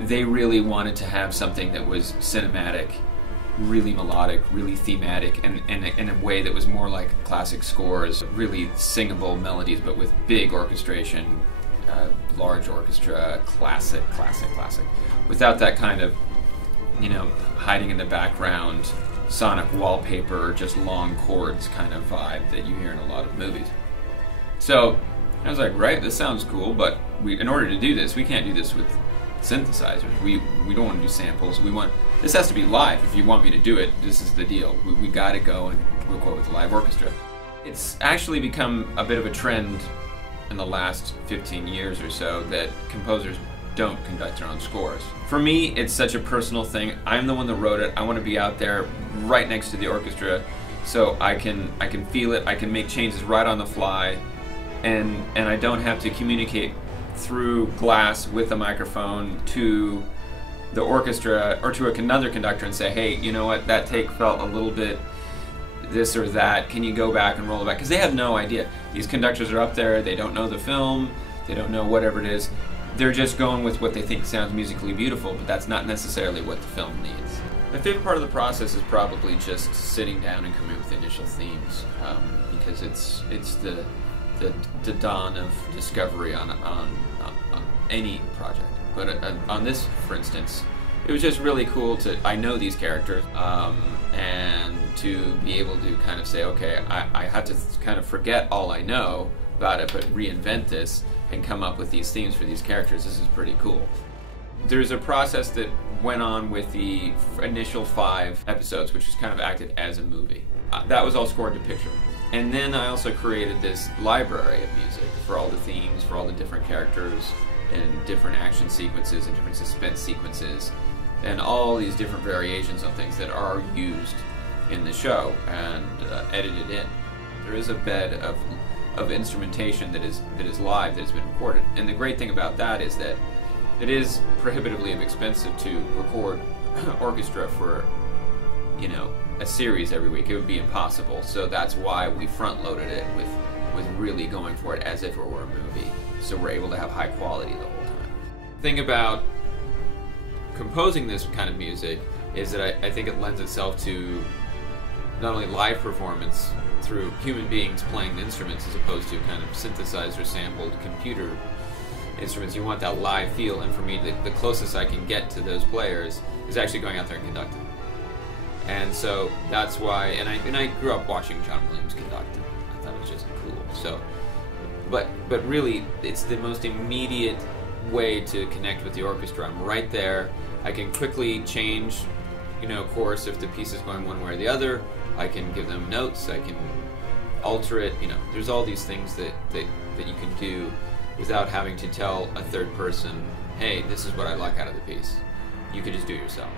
they really wanted to have something that was cinematic, really melodic, really thematic, and in a way that was more like classic scores, really singable melodies, but with big orchestration, large orchestra, classic. Without that kind of, hiding in the background, sonic wallpaper, just long chords kind of vibe that you hear in a lot of movies. So I was like, right, this sounds cool, but in order to do this, we can't do this with synthesizers. We don't want to do samples. This has to be live. If you want me to do it, this is the deal. We got to go and record with a live orchestra. It's actually become a bit of a trend in the last 15 years or so that composers don't conduct their own scores. For me, it's such a personal thing. I'm the one that wrote it. I want to be out there right next to the orchestra so I can feel it. I can make changes right on the fly, and I don't have to communicate through glass with a microphone to the orchestra or to another conductor and say, hey, you know what, that take felt a little bit this or that, can you go back and roll it back? Because they have no idea. These conductors are up there, they don't know the film, they don't know whatever it is. They're just going with what they think sounds musically beautiful, but that's not necessarily what the film needs. My favorite part of the process is probably just sitting down and coming up with initial themes, because it's the dawn of discovery on any project. But on this, for instance, it was just really cool I know these characters, and to be able to kind of say, okay, I had to kind of forget all I know about it, but reinvent this and come up with these themes for these characters. This is pretty cool. There's a process that went on with the initial 5 episodes, which was kind of acted as a movie. That was all scored to picture. And then I also created this library of music for all the themes, for all the different characters, and different action sequences and different suspense sequences, and all these different variations on things that are used in the show and edited in. There is a bed of instrumentation that is live, that has been recorded. And the great thing about that is that it is prohibitively expensive to record orchestra for, a series every week. It would be impossible. So that's why we front-loaded it with really going for it as if it were a movie. So we're able to have high quality the whole time. The thing about composing this kind of music is that I think it lends itself to not only live performance through human beings playing the instruments as opposed to kind of synthesizer sampled computer instruments. You want that live feel, and for me the closest I can get to those players is actually going out there and conducting. And so that's why, and I grew up watching John Williams conduct. I thought it was just cool. So, but really, it's the most immediate way to connect with the orchestra. I'm right there. I can quickly change, course if the piece is going one way or the other. I can give them notes. I can alter it. There's all these things that you can do without having to tell a third person, hey, this is what I like out of the piece. You can just do it yourself.